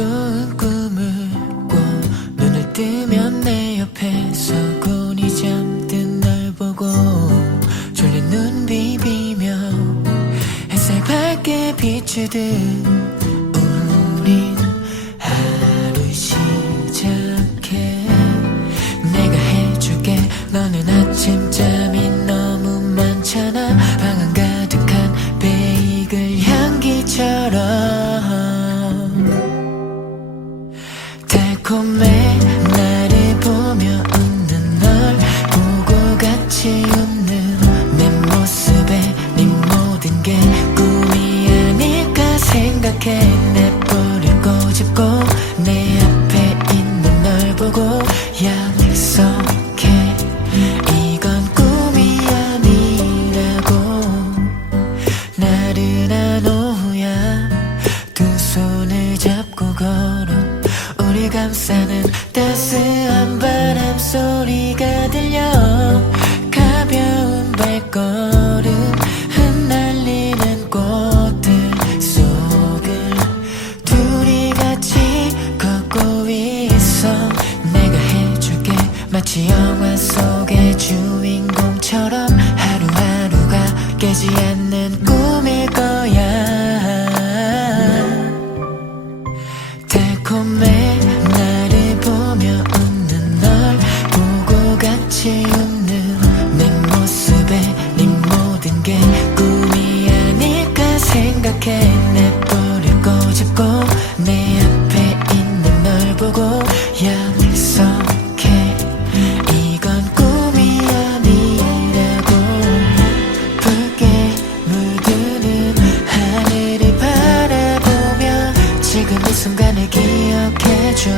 좋은 꿈을 꿔 눈을 뜨면 내 옆에 서곤히 잠든 널 보고 졸린 눈 비비며 햇살 밝게 비추듯 우린 하루 시작해. 내가 해줄게. 너는 아침잠이 너무 많잖아. 방 안 가득한 베이글 향기처럼 달콤해. 나를 보며 웃는 널 보고 같이 웃는 내 모습에 네 모든 게 꿈이 아닐까 생각해. 내 볼을 꼬집고 내 앞에 있는 널 보고 약속해. 이건 꿈이 아니라고. 나른한 오후야 두 손을 잡고 걸어. 우리 감싸는 따스한 바람 소리가 들려. 가벼운 발걸음 흩날리는 꽃들 속을 둘이 같이 걷고 있어. 내가 해줄게. 마치 영화 속의 주인공처럼 하루하루가 깨지 않는 꿈일 거야. 달콤해. 나를 보며 웃는 널 보고 같이 웃는 내 모습에 네 모든 게 꿈이 아닐까 생각해. 내 볼을 꼬집고 내 앞에 있는 널 보고 약속해. 이건 꿈이 아니라고. 붉게 물드는 하늘을 바라보며 지금 이 순간을 기억해줘.